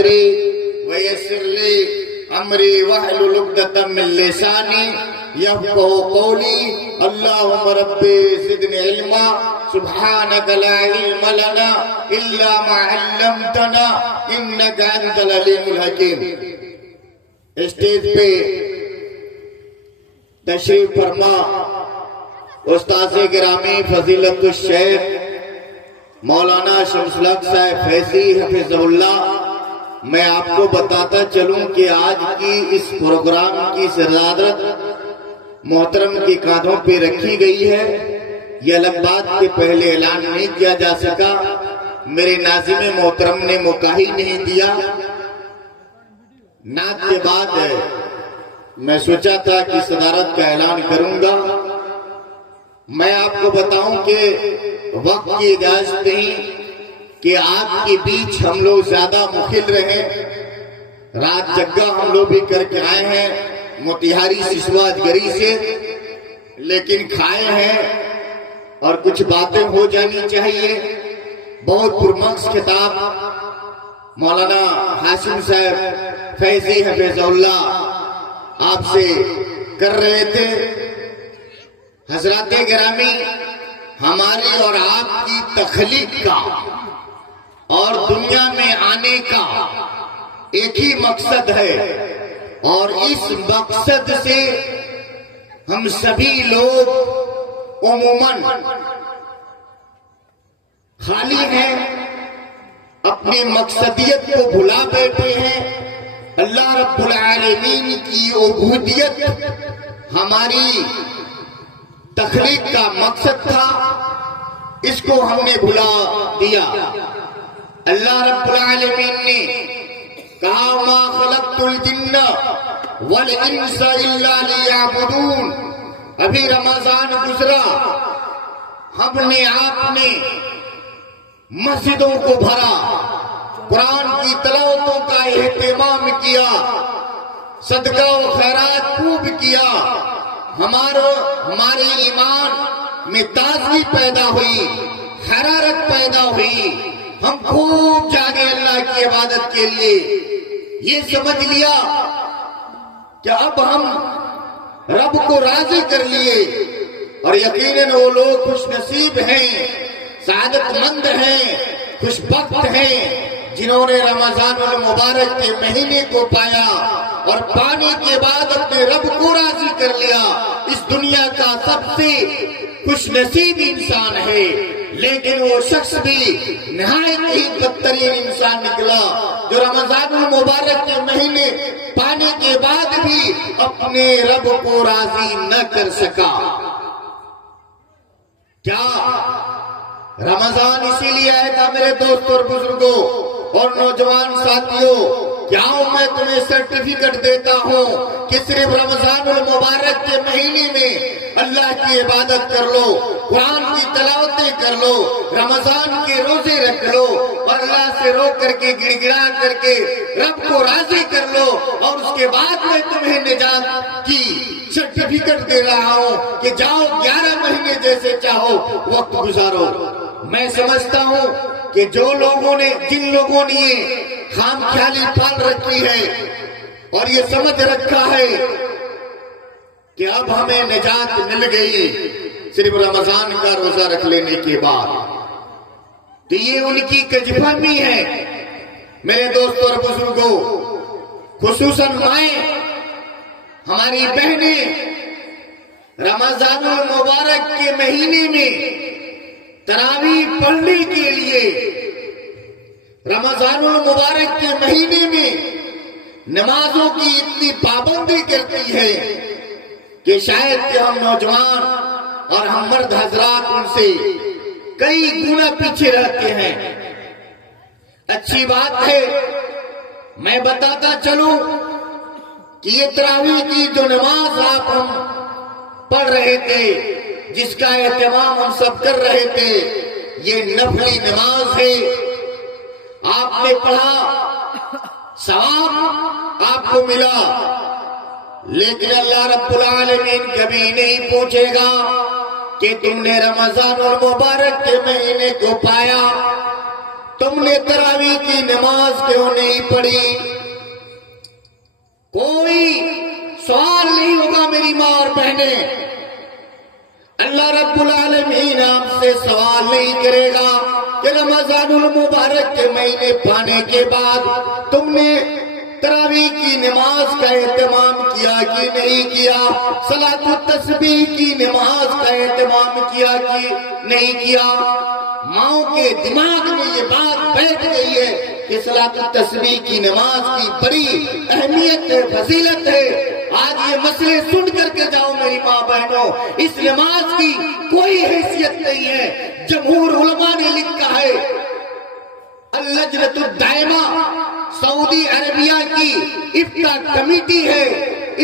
صدری ویسر لی امری واحلل عقدۃ من لسانی یفقهوا قولی اللہم رب زدنی علما سبحانک لا علم لنا الا ما علمتنا انک انت العلیم الحکیم۔ اسٹیج پہ تشریف فرما استاذ گرامی فضیلت الشیخ مولانا شمس الحق صاحب فیضی حفظہ اللہ۔ میں آپ کو بتاتا چلوں کہ آج کی اس پروگرام کی صدارت محترم کی کاندھوں پہ رکھی گئی ہے۔ یہ الگ بات کے پہلے اعلان نہیں کیا جا سکا، میرے ناظم محترم نے موقع ہی نہیں دیا۔ نعت کے بعد میں سوچا تھا کہ صدارت کا اعلان کروں گا۔ میں آپ کو بتاؤں کہ وقت کی اجازت نہیں کہ آپ کے بیچ ہم لوگ زیادہ مخل رہیں۔ رات جگہ ہم لوگ بھی کر کے آئے ہیں موتیہاری سسواج گری سے، لیکن کھائے ہیں اور کچھ باتیں ہو جانی چاہیے۔ بہت پرمغز خطاب مولانا حاشم صاحب فیضی حفظہ اللہ آپ سے کر رہے تھے۔ حضرات گرامی، ہماری اور آپ کی تخلیق کا اور دنیا میں آنے کا ایک ہی مقصد ہے، اور اس مقصد سے ہم سبھی لوگ عموماً خالی ہیں، اپنی مقصدیت کو بھلا بیٹھے ہیں۔ اللہ رب العالمین کی عبودیت ہماری تخلیق کا مقصد تھا، اس کو ہم نے بھلا دیا۔ اللہ رب العالمین نے کہا ما خلقت الجن والانس الا لیعبدون۔ ابھی رمضان گزرا، ہم نے آپ نے مسجدوں کو بھرا، قرآن کی تلاوتوں کا اہتمام کیا، صدقہ و خیرات خوب کیا، ہمارے ایمان میں تازگی پیدا ہوئی، حرارت پیدا ہوئی، ہم خوب جاگے اللہ کی عبادت کے لیے۔ یہ سمجھ لیا کہ اب ہم رب کو راضی کر لیے، اور یقیناً وہ لوگ خوش نصیب ہیں، سعادت مند ہیں، خوش بخت ہیں جنہوں نے رمضان المبارک کے مہینے کو پایا اور پانے کے بعد اپنے رب کو راضی کر لیا۔ اس دنیا کا سب سے خوش نصیب انسان ہے، لیکن وہ شخص بھی نہایت ہی بدترین انسان نکلا جو رمضان المبارک کے مہینے پانے کے بعد بھی اپنے رب کو راضی نہ کر سکا۔ کیا رمضان اسی لیے آئے گا میرے دوستوں اور بزرگوں اور نوجوان ساتھیوں؟ کیا میں تمہیں سرٹیفکیٹ دیتا ہوں کہ صرف رمضان المبارک کے مہینے میں اللہ کی عبادت کر لو، قرآن کی تلاوتیں کر لو، رمضان کے روزے رکھ لو، اور اللہ سے رو کر کے گڑ گڑا کر کے رب کو راضی کر لو، اور اس کے بعد میں تمہیں نجات کی سرٹیفکیٹ دے رہا ہوں کہ جاؤ 11 مہینے جیسے چاہو وقت گزارو۔ میں سمجھتا ہوں کہ جن لوگوں نے یہ خام خیالی پال رکھی ہے اور یہ سمجھ رکھا ہے کہ اب ہمیں نجات مل گئی صرف رمضان کا روزہ رکھ لینے کے بعد، تو یہ ان کی کجفہمی ہے۔ میرے دوستوں اور بزرگوں، خصوصاً مائیں، ہماری بہنیں رمضان المبارک کے مہینے میں تراویح پڑھنے کے لیے رمضان المبارک کے مہینے میں نمازوں کی اتنی پابندی کرتی ہے کہ شاید کہ ہم نوجوان اور ہم مرد حضرات ان سے کئی گنا پیچھے رہتے ہیں۔ اچھی بات ہے، میں بتاتا چلوں کہ یہ تراویح کی جو نماز آپ ہم پڑھ رہے تھے، جس کا اہتمام ہم سب کر رہے تھے، یہ نفلی نماز ہے۔ آپ نے پڑھا، ثواب آپ کو ملا، لیکن اللہ رب العالمین کبھی نہیں پوچھے گا کہ تم نے رمضان المبارک کے مہینے کو پایا، تم نے تراویح کی نماز کیوں نہیں پڑھی؟ کوئی سوال نہیں ہوگا میری ماں اور بہنیں، اللہ رب العالمین آپ سے سوال نہیں کرے گا کہ رمضان المبارک کے مہینے پانے کے بعد تم نے تراویح کی نماز کا اہتمام کیا کہ نہیں کیا، صلاۃ التسبیح کی نماز کا اہتمام کیا کہ نہیں کیا۔ ماؤں کے دماغ میں یہ بات بیٹھ گئی ہے کہ صلاۃ التسبیح کی نماز کی بڑی اہمیت ہے، فضیلت ہے۔ آج یہ مسئلے سن کر کے جاؤ میری ماں بہنوں، اس نماز کی کوئی حیثیت نہیں ہے۔ جمہور علماء نے لکھا ہے، اللجنۃ الدائمہ سعودی عربیہ کی افتاء کمیٹی ہے،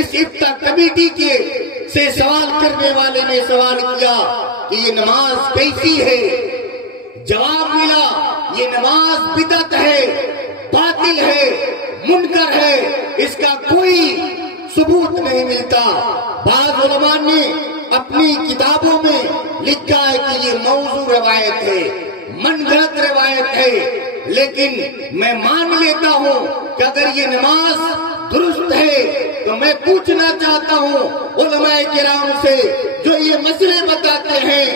اس افتاء کمیٹی کے سے سوال کرنے والے نے سوال کیا کہ یہ نماز کیسی ہے؟ جواب ملا یہ نماز بدعت ہے، باطل ہے، منکر ہے، اس کا کوئی ثبوت نہیں ملتا۔ بعض علماء نے اپنی کتابوں میں لکھا ہے کہ یہ موضوع روایت ہے، من گھڑت روایت ہے، لیکن میں مان لیتا ہوں کہ اگر یہ نماز درست ہے تو میں پوچھنا چاہتا ہوں علماء کرام سے جو یہ مسئلے بتاتے ہیں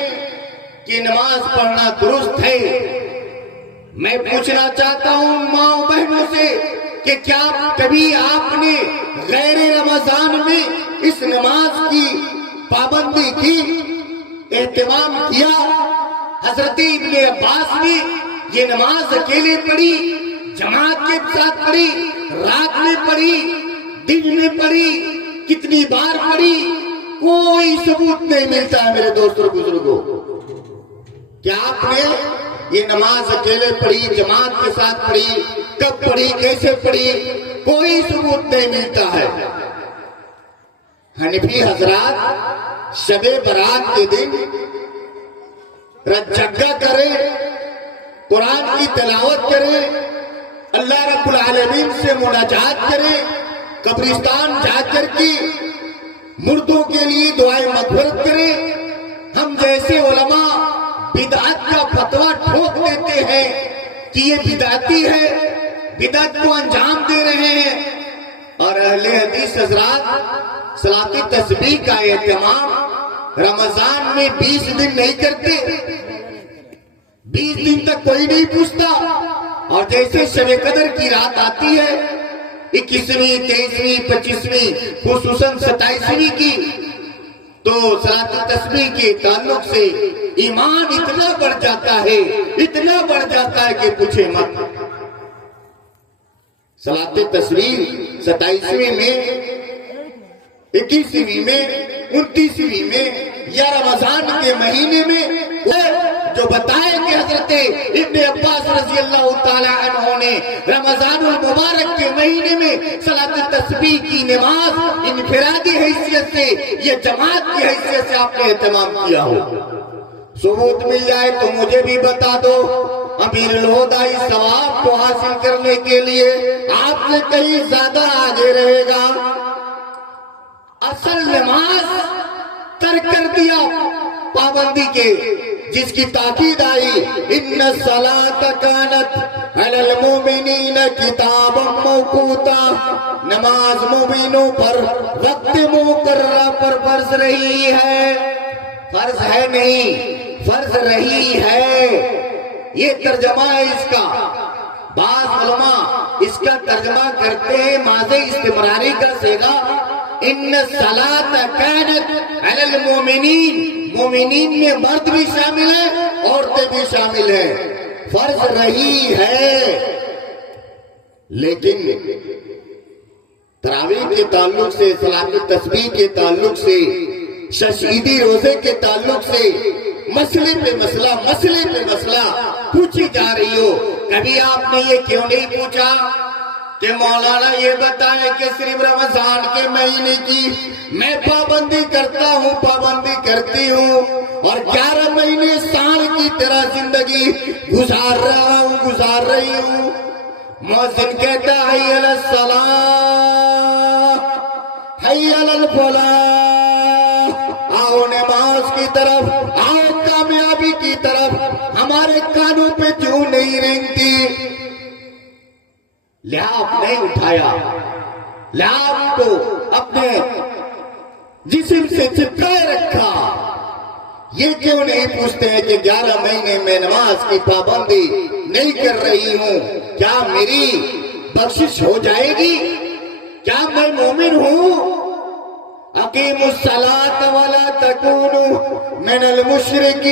کہ نماز پڑھنا درست ہے، میں پوچھنا چاہتا ہوں ماں بہنوں سے کہ کیا کبھی آپ نے غیر رمضان میں اس نماز کی پابندی کی، اہتمام کیا؟ حضرت ابن عباس نے یہ نماز اکیلے پڑھی، جماعت کے ساتھ پڑھی، رات میں پڑھی، دن میں پڑھی، کتنی بار پڑھی؟ کوئی ثبوت نہیں ملتا ہے میرے دوستوں بزرگوں۔ کیا آپ نے یہ نماز اکیلے پڑھی، جماعت کے ساتھ پڑھی، کب پڑھی، کیسے پڑھی؟ کوئی ثبوت نہیں ملتا ہے۔ حنفی حضرات شب برات کے دن رت جگہ کریں، قرآن کی تلاوت کریں، اللہ رب العالمین سے مناجات کریں، قبرستان جا کر کے مردوں کے لیے دعائیں مغفرت کریں۔ ہم جیسے علماء بدعت کا فتویٰ ٹھوک دیتے ہیں کہ یہ بدعتی ہے، بدعت کو انجام دے رہے ہیں، اور اہل حدیث حضرات صلاۃ تسبیح کا اہتمام رمضان میں 20 دن نہیں کرتے، 20 دن تک کوئی نہیں پوچھتا، اور جیسے شب قدر کی رات آتی ہے 21ویں 23ویں 25ویں خصوصاً 27ویں کی، تو صلاۃ تسبیح کے تعلق سے ایمان اتنا بڑھ جاتا ہے، اتنا بڑھ جاتا ہے کہ پوچھے مت۔ صلاۃ تسبیح 27ویں میں، 21ویں میں، 29ویں میں یا رمضان کے مہینے میں جو بتائے کہ حضرت ابن عباس رضی اللہ تعالیٰ عنہ نے رمضان المبارک کے مہینے میں صلاۃ تسبیح کی نماز انفرادی حیثیت سے یا جماعت کی حیثیت سے آپ نے اہتمام کیا ہو، ثبوت مل جائے تو مجھے بھی بتا دو۔ امیر الہدیٰ اس ثواب کو حاصل کرنے کے لیے آپ سے کہیں زیادہ آگے رہے گا۔ اصل نماز ترک کر دیا پابندی کے، جس کی تاکید آئی ان الصلاۃ کانت علی المؤمنین کتابا موقوتا، نماز مومنوں پر وقت مقررہ پر فرض رہی ہے، فرض ہے نہیں، فرض رہی ہے۔ یہ ترجمہ ہے اس کا۔ بعض علماء اس کا ترجمہ کرتے ہیں ماضی استمراری کا صیغہ، ان الصلاۃ کانت علی المؤمنین، مومنین میں مرد بھی شامل ہیں، عورتیں بھی شامل ہیں، فرض رہی ہے۔ لیکن تراویح کے تعلق سے، صلاۃ تسبیح کے تعلق سے، ششعیدی روزے کے تعلق سے مسئلے پہ مسئلہ پوچھی جا رہی ہو، کبھی آپ نے یہ کیوں نہیں پوچھا کہ مولانا یہ بتائے کہ صرف رمضان کے مہینے کی میں پابندی کرتا ہوں، پابندی کرتی ہوں، اور 11 مہینے سال کی طرح زندگی گزار رہی ہوں۔ مؤذن کہتا حی علی الصلاۃ، حی علی الفلاح، آؤ نماز کی طرف، آؤ کامیابی کی طرف، ہمارے کانوں پہ کیوں نہیں رینگتی؟ لحاف نہیں اٹھایا، لحاف کو اپنے جسم سے چپکائے رکھا. یہ کیوں نہیں پوچھتے ہیں کہ 11 مہینے میں نماز کی پابندی نہیں کر رہی ہوں، کیا میری بخشش ہو جائے گی؟ کیا میں مومن ہوں؟ اقیموا الصلاۃ ولا تکونوا من المشرکین.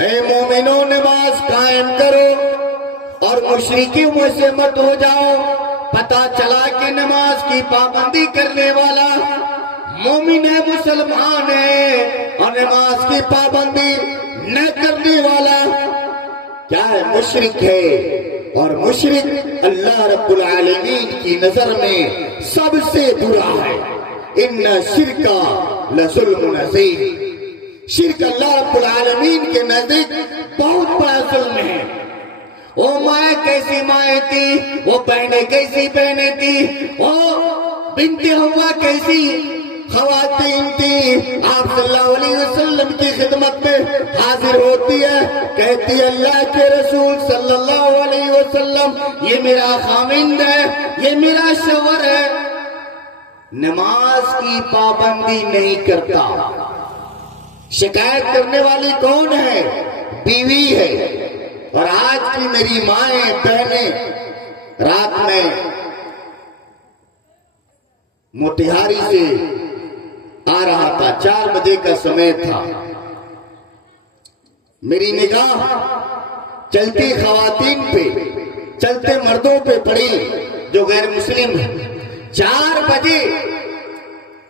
اے مومنوں، نماز قائم کرو اور مشرکیوں میں سے مت ہو جاؤ. پتا چلا کہ نماز کی پابندی کرنے والا مومن ہے، مسلمان ہے، اور نماز کی پابندی نہ کرنے والا کیا ہے؟ مشرک ہے. اور مشرک اللہ رب العالمین کی نظر میں سب سے برا ہے. ان شرک لظلم عظیم. شرک اللہ رب العالمین کے نزدیک بہت بڑا ظلم ہے. وہ مائیں کیسی مائیں تھی، وہ بہنیں کیسی بہنیں تھی، وہ بنت حوا کیسی خواتین تھی. آپ صلی اللہ علیہ وسلم کی خدمت میں حاضر ہوتی ہے، کہتی ہے اللہ کے رسول صلی اللہ علیہ وسلم، یہ میرا خاوند ہے، یہ میرا شوہر ہے، نماز کی پابندی نہیں کرتا. شکایت کرنے والی کون ہے؟ بیوی ہے. اور آج کی میری مائیں بہنیں، رات میں موتیہاری سے آ رہا تھا، 4 بجے کا سمے تھا. میری نگاہ چلتی خواتین پہ، چلتے مردوں پہ پڑی جو غیر مسلم ہے. 4 بجے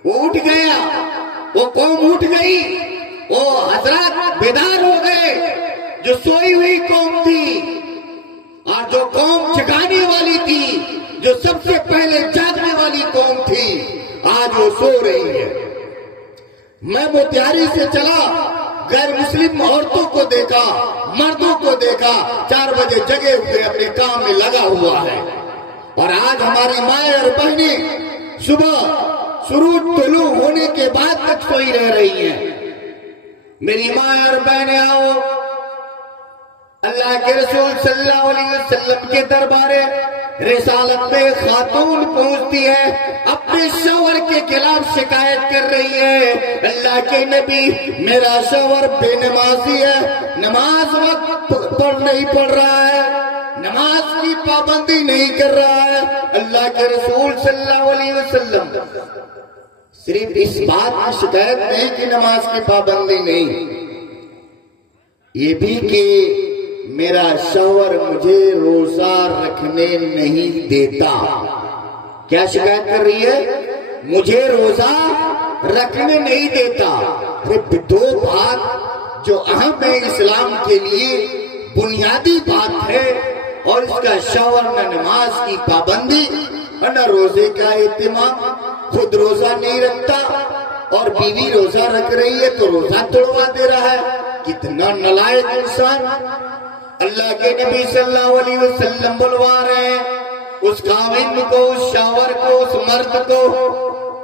وہ اٹھ گیا، وہ قوم اٹھ گئی، وہ حضرات بیدار ہو گئے. جو سوئی ہوئی قوم تھی اور جو قوم جگانے والی تھی، جو سب سے پہلے جاگنے والی قوم تھی، آج وہ سو رہی ہے. میں موتیہاری سے چلا، غیر مسلم عورتوں کو دیکھا، مردوں کو دیکھا، 4 بجے جگے ہوئے اپنے کام میں لگا ہوا ہے. اور آج ہماری مائیں اور بہنیں صبح سورج طلوع ہونے کے بعد تک سوئی رہ رہی ہیں. میری مائیں اور بہنیں آؤ، اللہ کے رسول صلی اللہ علیہ وسلم کے دربار رسالت میں خاتون پہنچتی ہے، اپنے شوہر کے خلاف شکایت کر رہی ہے، اللہ کے نبی میرا شوہر بے نمازی ہے، نماز وقت پر نہیں پڑھ رہا ہے، نماز کی پابندی نہیں کر رہا ہے. اللہ کے رسول صلی اللہ علیہ وسلم صرف اس بات کی شکایت نہیں کہ نماز کی پابندی نہیں، یہ بھی کہ میرا شوہر مجھے روزہ رکھنے نہیں دیتا. کیا شکایت کر رہی ہے؟ مجھے روزہ رکھنے نہیں دیتا. دو بات جو اہم ہے اسلام کے لیے، بنیادی بات ہے. اور اس کا شوہر نہ نماز کی پابندی اور نہ روزے کا اہتمام، خود روزہ نہیں رکھتا اور بیوی روزہ رکھ رہی ہے تو روزہ توڑوا دے رہا ہے. کتنا نالائق انسان. اللہ کے نبی صلی اللہ علیہ وسلم بلوا رہے ہیں اس خاوند کو، اس شوہر کو، اس مرد کو.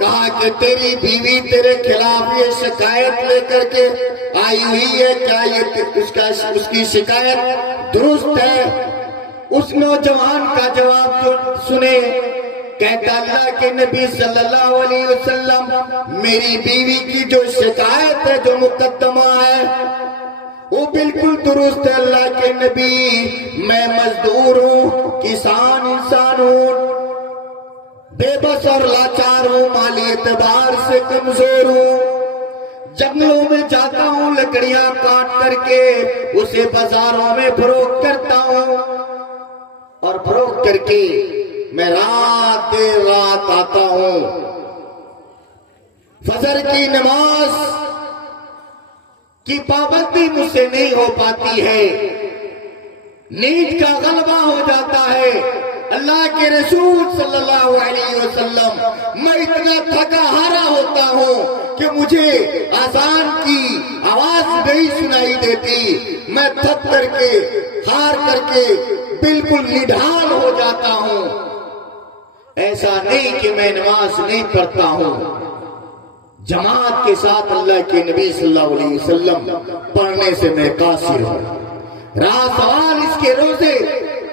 کہا کہ تیری بیوی تیرے خلاف یہ شکایت لے کر کے آئی ہوئی ہے، کیا یہ اس کی شکایت درست ہے؟ اس نوجوان کا جواب جو سنے، کہتا اللہ کے نبی صلی اللہ علیہ وسلم میری بیوی کی جو شکایت ہے، جو مقدمہ ہے، وہ بالکل درست ہے. اللہ کے نبی میں مزدور ہوں، کسان انسان ہوں، بے بس اور لاچار ہوں، مالی اعتبار سے کمزور ہوں، جنگلوں میں جاتا ہوں، لکڑیاں کاٹ کر کے اسے بازاروں میں فروخت کرتا ہوں، اور فروخت کر کے میں رات دیر رات آتا ہوں. فجر کی نماز کی پابندی مجھ سے نہیں ہو پاتی ہے، نیند کا غلبہ ہو جاتا ہے. اللہ کے رسول صلی اللہ علیہ وسلم میں اتنا تھکا ہارا ہوتا ہوں کہ مجھے اذان کی آواز نہیں سنائی دیتی. میں تھک کر کے، ہار کر کے بالکل نڈھال ہو جاتا ہوں. ایسا نہیں کہ میں نماز نہیں پڑھتا ہوں، جماعت کے ساتھ اللہ کے نبی صلی اللہ علیہ وسلم پڑھنے سے میں قاصر ہوں. رات سوال اس کے روزے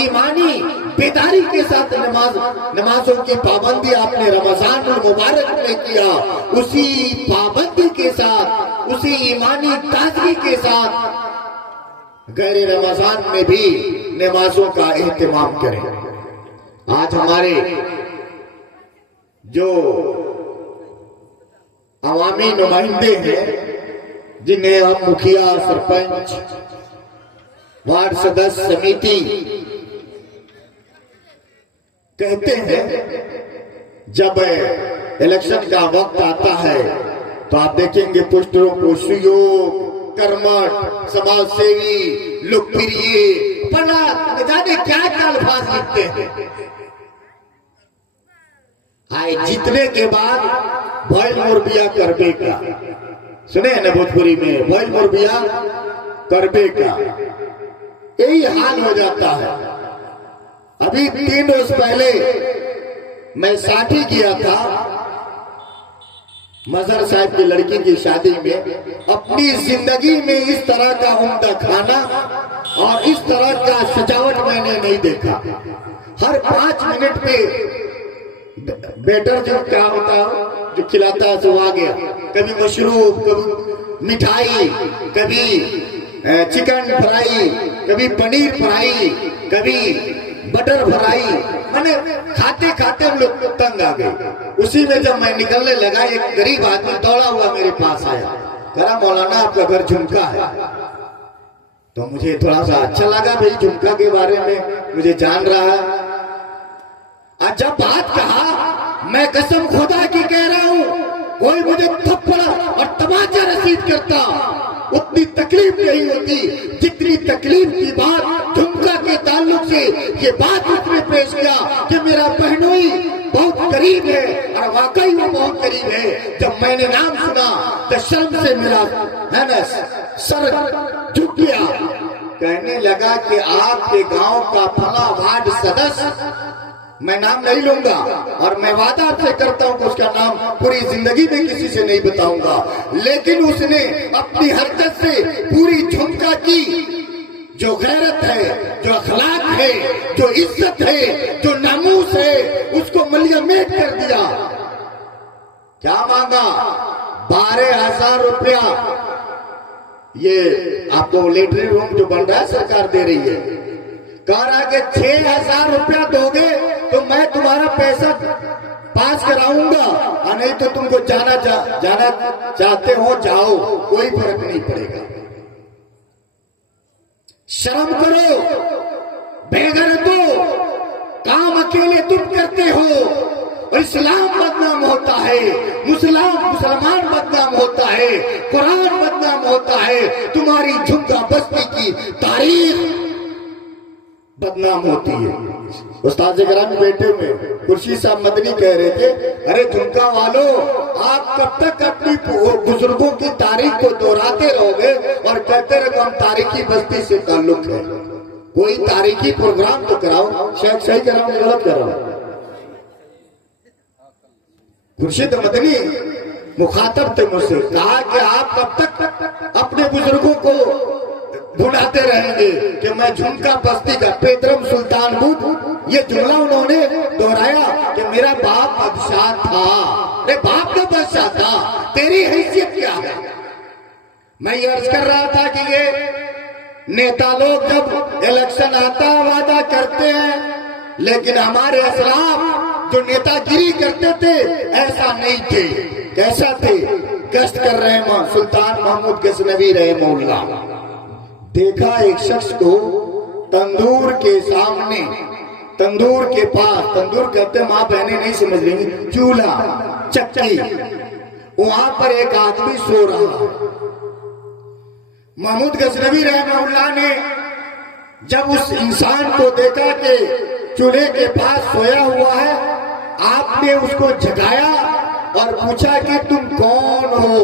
ایمانی بیداری کے ساتھ نمازوں کی پابندی آپ نے رمضان المبارک میں کیا، اسی پابندی کے ساتھ، اسی ایمانی تازگی کے ساتھ غیر رمضان میں بھی نمازوں کا اہتمام کریں۔ آج ہمارے جو عوامی نمائندے ہیں، جنہیں ہم مکھیا، سرپنچ، وارڈ سدس، سمیتی کہتے ہیں، جب الیکشن کا وقت آتا ہے تو آپ دیکھیں گے پوسٹروں کو سیوگ، کرمٹ، سماج سیوی، لوکپریہ، پناہ، نہ جانے کیا کیا الفاظ لکھتے ہیں۔ آئے جیتنے کے بعد بوائل مربیا کربے کا، سنے ہیں نا بھوجپوری میں، بوائل مربیا کربے کا، یہی حال ہو جاتا ہے۔ ابھی 3 روز پہلے میں ساٹھی کیا تھا مظہر صاحب کی لڑکی کی شادی میں۔ اپنی زندگی میں اس طرح کا عمدہ کھانا اور اس طرح کا سجاوٹ میں نے نہیں دیکھا۔ ہر 5 منٹ پہ بیٹر جو کیا ہوتا ہے جو کھلاتا ہے سو آ گیا، کبھی مشروب، کبھی مٹھائی، کبھی چکن فرائی، کبھی پنیر فرائی، کبھی بٹر فرائی۔ میں نے کھاتے کھاتے ہم لوگ تنگ آ گئے۔ اسی میں جب میں نکلنے لگا ایک غریب آدمی دوڑا ہوا میرے پاس آیا، کہا مولانا آپ کا گھر جھمکا ہے۔ تو مجھے تھوڑا سا اچھا لگا، بھئی جھمکا کے بارے میں مجھے جان رہا ہے۔ جب بات کہا، میں قسم خدا کی کہہ رہا ہوں، کوئی مجھے تھپڑ اور تماچا رسید کرتا اتنی تکلیف نہیں ہوتی جتنی تکلیف کی بات جھمکا کے تعلق سے یہ بات اس نے پیش کیا کہ میرا بہنوئی بہت قریب ہے، اور واقعی وہ بہت قریب ہے۔ جب میں نے نام سنا تو شرم سے میرا سر جھک گیا۔ کہنے لگا کہ آپ کے گاؤں کا فلاں وارڈ سدس، میں نام نہیں لوں گا اور میں وعدہ آپ سے کرتا ہوں کہ اس کا نام پوری زندگی میں کسی سے نہیں بتاؤں گا، لیکن اس نے اپنی حرکت سے پوری جھمکا کی جو غیرت ہے، جو اخلاق ہے، جو عزت ہے، جو ناموس ہے، اس کو ملیہ میٹ کر دیا۔ کیا مانگا؟ 12,000 روپیہ۔ یہ آپ کو لیٹرین روم جو بن رہا ہے سرکار دے رہی ہے۔ کہا رہا کہ 6,000 روپیہ دو گے تو میں تمہارا پیسہ پاس کراؤں گا، اور نہیں تو تم کو جانا چاہتے ہو جاؤ، کوئی فرق نہیں پڑے گا۔ شرم کرو، بے غیرتو، کام اکیلے تم کرتے ہو، اور اسلام بدنام ہوتا ہے، مسلمان بدنام ہوتا ہے، قرآن بدنام ہوتا ہے، تمہاری جھمکا بستی کی تاریخ بدنام ہوتی ہے۔ استاد گرامی بیٹھے ہوئے خورشید صاحب مدنی کہہ رہے تھے، ارے جھمکا والو، آپ کب تک اپنی بزرگوں کی تاریخ کو دہراتے رہو گے اور کہتے رہو ہم تاریخی بستی سے تعلق ہے؟ کوئی تاریخی پروگرام تو کراؤ۔ شاید صحیح کر رہا ہوں، غلط کر رہا ہوں؟ خورشید مدنی مخاطب تھے مجھ سے، کہا کہ آپ کب تک اپنے بزرگوں کو بھلاتے رہیں گے کہ میں جھمکا بستی کا پیدرم سلطان بدھ، یہ جملہ انہوں نے دہرایا کہ میرا باپ بادشاہ تھا۔ میرے باپ کا بادشاہ تھا، تیری حیثیت کیا ہے؟ میں یہ عرض کر رہا تھا کہ یہ نیتا لوگ جب الیکشن آتا وعدہ کرتے ہیں، لیکن ہمارے اسلاف جو نیتا گیری کرتے تھے ایسا نہیں تھے۔ کیسا تھے؟ گشت کر رہے ہیں سلطان محمود غزنوی رحمہ اللہ، دیکھا ایک شخص کو تندور کے سامنے، تندور کے پاس، تندور کہتے ہیں ماں بہنیں نہیں سمجھ لیں گی، چولہا، چکی، وہاں پر ایک آدمی سو رہا۔ محمود غزنوی رحمہ اللہ نے جب اس انسان کو دیکھا کہ چولہے کے پاس سویا ہوا ہے، آپ نے اس کو جگایا اور پوچھا کہ تم کون ہو؟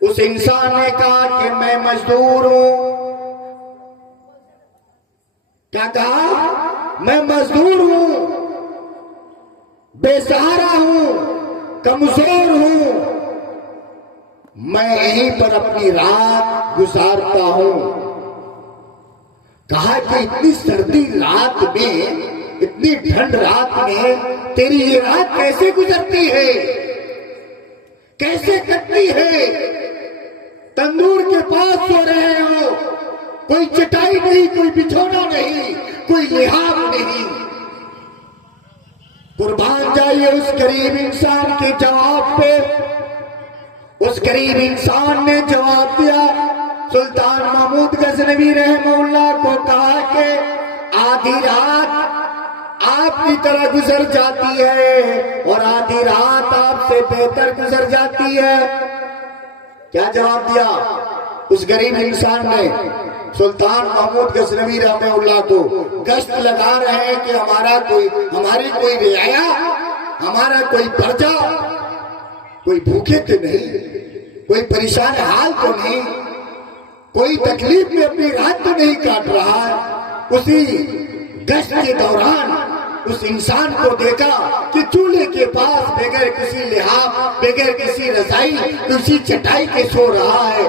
اس انسان نے کہا کہ میں مزدور ہوں۔ کیا کہا؟ میں مزدور ہوں، بے سہارا ہوں، کمزور ہوں، میں یہیں پر اپنی رات گزارتا ہوں۔ کہا کہ اتنی سردی رات میں، اتنی ٹھنڈ رات میں تیری یہ رات کیسے گزرتی ہے، کیسے کٹتی ہے؟ تندور کے پاس سو رہے ہو، کوئی چٹائی نہیں، کوئی بچھونا نہیں، کوئی لحاظ نہیں۔ قربان جائیے اس غریب انسان کے جواب پہ۔ اس غریب انسان نے جواب دیا، سلطان محمود غزنوی رحمہ اللہ کو کہا کہ آدھی رات آپ کی طرح گزر جاتی ہے اور آدھی رات آپ سے بہتر گزر جاتی ہے۔ کیا جواب دیا اس غریب انسان نے؟ سلطان محمود غزنوی رحمہ اللہ کو گشت لگا رہے ہیں کہ ہماری کوئی رعایا، ہمارا کوئی پرجا، کوئی بھوکے تو نہیں، کوئی پریشان حال تو نہیں، کوئی تکلیف میں اپنی رات تو نہیں کاٹ رہا۔ اسی گشت کے دوران اس انسان کو دیکھا کہ چولہے کے پاس بغیر کسی لحاظ، بغیر کسی رضائی، کسی چٹائی کے سو رہا ہے۔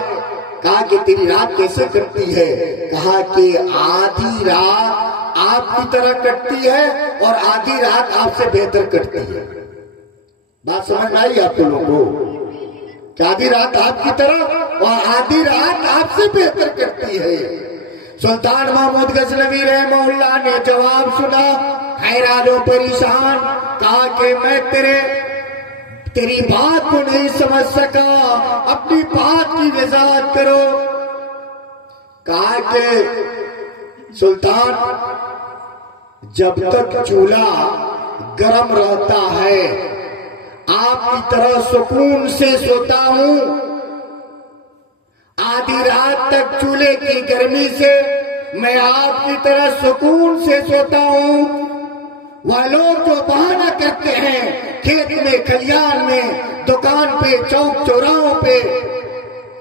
کہا کہ تیری رات کیسے کٹتی ہے؟ کہا کہ آدھی رات آپ کی طرح کٹتی ہے اور آدھی رات آپ سے بہتر کٹتی ہے۔ بات سمجھ میں آئی آپ کو لوگوں؟ کہ آدھی رات آپ کی طرح اور آدھی رات آپ سے بہتر کٹتی ہے۔ سلطان محمود غزنوی رحمہ اللہ نے جواب سنا، حیران و پریشان، کہا کہ میں تیری بات کو نہیں سمجھ سکا، اپنی بات کی وضاحت کرو۔ کہا کہ سلطان، جب تک چولہا گرم رہتا ہے آپ کی طرح سکون سے سوتا ہوں، آدھی رات تک چولہے کی گرمی سے میں آپ کی طرح سکون سے سوتا ہوں۔ وہ لوگ جو بہانہ کرتے ہیں کھیت میں، کھلیان میں، دکان پہ، چوک چوراہوں پہ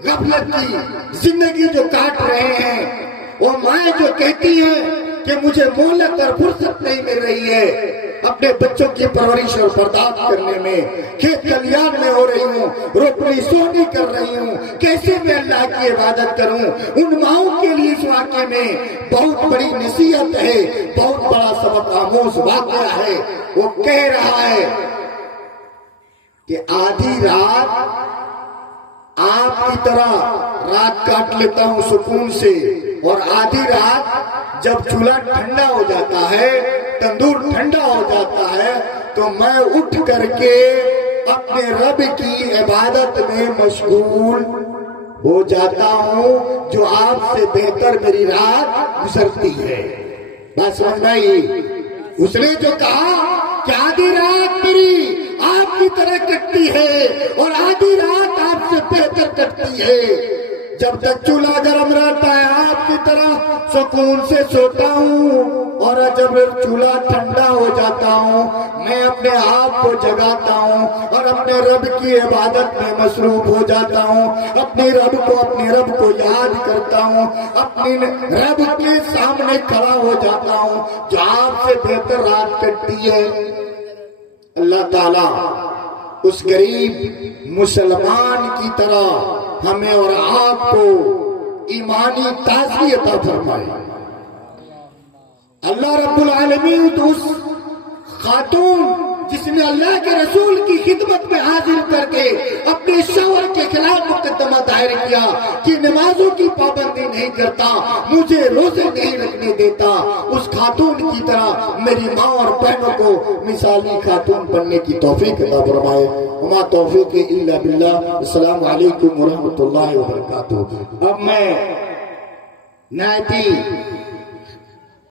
غفلت کی زندگی جو کاٹ رہے ہیں، وہ مائیں جو کہتی ہیں کہ مجھے مہلت اور فرصت نہیں مل رہی ہے اپنے بچوں کی پرورش اور برداشت کرنے میں، کھیت کھلیان میں ہو رہی ہوں، روپنی سونی کر رہی ہوں، کیسے میں اللہ کی عبادت کروں؟ ان ماؤں کے لیے اس واقعے میں بہت بڑی نصیحت ہے، بہت بڑا سبق آموز واقعہ ہے۔ وہ کہہ رہا ہے کہ آدھی رات آپ کی طرح رات کاٹ لیتا ہوں سکون سے، اور آدھی رات جب چولہا ٹھنڈا ہو جاتا ہے، تندور ٹھنڈا ہو جاتا ہے، تو میں اٹھ کر کے اپنے رب کی عبادت میں مشغول ہو جاتا ہوں، جو آپ سے بہتر میری رات گزرتی ہے۔ بات سمجھ میں آئی؟ اس نے جو کہا کہ آدھی رات میری آپ کی طرح کٹتی ہے اور آدھی رات آپ سے بہتر کٹتی ہے، جب تک چولہا گرم رہتا ہے آپ کی طرح سکون سے سوتا ہوں، اور جب چولہا ٹھنڈا ہو جاتا ہوں میں اپنے آپ کو جگاتا ہوں اور اپنے رب کی عبادت میں مصروف ہو جاتا ہوں، اپنے رب کو یاد کرتا ہوں، اپنے رب کے سامنے کھڑا ہو جاتا ہوں، جو آپ سے بہتر رات کٹتی ہے۔ اللہ تعالیٰ اس غریب مسلمان کی طرح ہمیں اور آپ کو ایمانی تازگی عطا فرمائے۔ اللہ رب العالمین تو اس خاتون جس نے اللہ کے رسول کی خدمت میں حاضر کر کے اپنے شوہر کے خلاف مقدمہ دائر کیا کہ نمازوں کی پابندی نہیں کرتا، مجھے روزے نہیں رکھنے دیتا، اس خاتون کی طرح میری ماں اور بہنوں کو مثالی خاتون بننے کی توفیق عطا فرمائے۔ وما توفیق الا باللہ۔ السلام علیکم ورحمۃ اللہ وبرکاتہ۔ اب میں نہایت